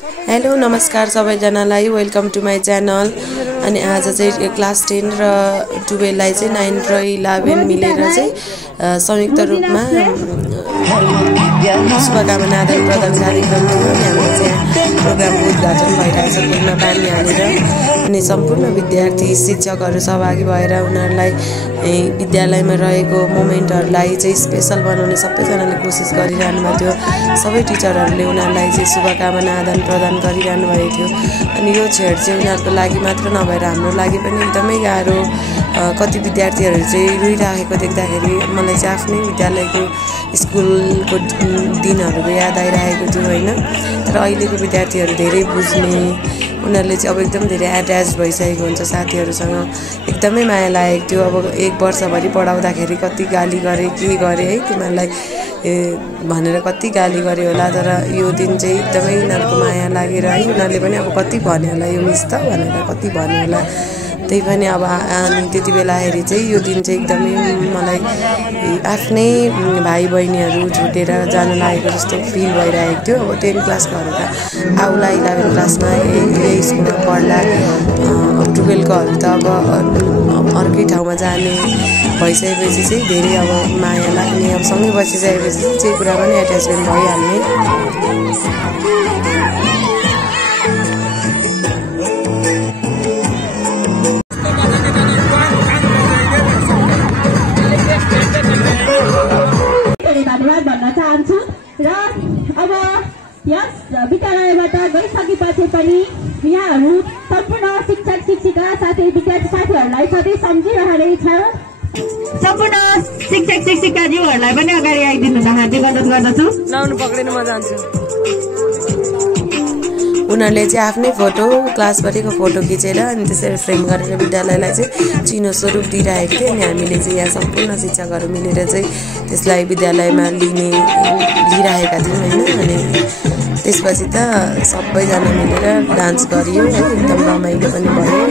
Hello नमस्कार सबैजनालाई welcome to my channel. अनि आज चाहिँ क्लास 10 र 12 लाई चाहिँ 9 र 11 मिलेर चाहिँ संयुक्त रूपमा शुभकामना आदान प्रदान कार्यक्रम थियो। अनि हाम्रो चाहिँ प्रोग्रामको उद्घाटन भइरहेछ पुलमा पानी हालेर। अनि सम्पूर्ण विद्यार्थी शिक्षकहरू सहभागी भएर उनीहरूलाई विद्यालयमा रहेको मोमेन्टहरूलाई चाहिँ स्पेशल बनाउने सबैजनाले कोसिस गरिरहनु भएको थियो। सबै टिचरहरूले उनीहरूलाई चाहिँ शुभकामना आदान प्रदान गरिरहनु भएको थियो। अनि यो क्षण चाहिँ उनीहरूको लागि मात्र नभएर हाम्रो लागि पनि एकदमै गाह्रो। कति विद्यार्थीहरू चाहिँ रुइरहेको देख्दाखेरि मलाई चाहिँ आफ्नै विद्यालयको स्कुलको दिनहरूको याद आइरहेको थियो होइन। तर अहिलेको विद्यार्थीहरू धेरै बुझ्ने, उनीहरूले चाहिँ अब एकदम धेरै एट्याच भइसकेको हुन्छ साथीहरूसँग। एकदमै माया लागेको थियो। अब एक वर्षभरि पढाउँदाखेरि कति गाली गरे, के गरे है तिमीहरूलाई भनेर कति गाली गरे होला। तर यो दिन चाहिँ एकदमै उनीहरूको माया लागेर है उनीहरूले पनि अब कति भन्यो होला यो मिस त भनेर कति भन्यो होला। त्यही पनि अब अनि त्यति बेला हेरी चाहिँ यो दिन चाहिँ एकदमै मलाई आफ्नै भाइ बहिनीहरू छुटेर जानु लागेको जस्तो फिल भइरहेको थियो। अब 10 क्लासकोहरू त आउला, 11 क्लासमा यही स्कुलमा पढ्ला, 12कोहरू त अब अर्कै ठाउँमा जाने भइसकेपछि चाहिँ धेरै अब माया लाग्ने, अब सँगै बसिसकेपछि चाहिँ कुरा पनि एट्याचमेन्ट भइहाल्ने। धन्यवाद भन्न चाहन्छु। र अब यस विद्यालयबाट गइसकेपछि पनि यहाँहरू सम्पूर्ण शिक्षक शिक्षिका साथै विद्यार्थी साथीहरूलाई सधैँ सम्झिरहनेछ। सम्पूर्ण शिक्षक शिक्षिकाज्यूहरूलाई पनि अगाडि आइदिनु हार्दिक अनुरोध गर्दछु। लाउनु पक्रिनु म जान्छु। उनीहरूले चाहिँ आफ्नै फोटो क्लासभरिको फोटो खिचेर अनि त्यसरी फ्रेम गरेर विद्यालयलाई चाहिँ चिनो स्वरूप दिइरहेको थियो। अनि हामीले चाहिँ यहाँ सम्पूर्ण शिक्षकहरू मिलेर चाहिँ त्यसलाई विद्यालयमा लिइरहेका थियौँ होइन। अनि त्यसपछि त सबैजना मिलेर डान्स गरियो है, एकदम रमाइलो पनि भयो।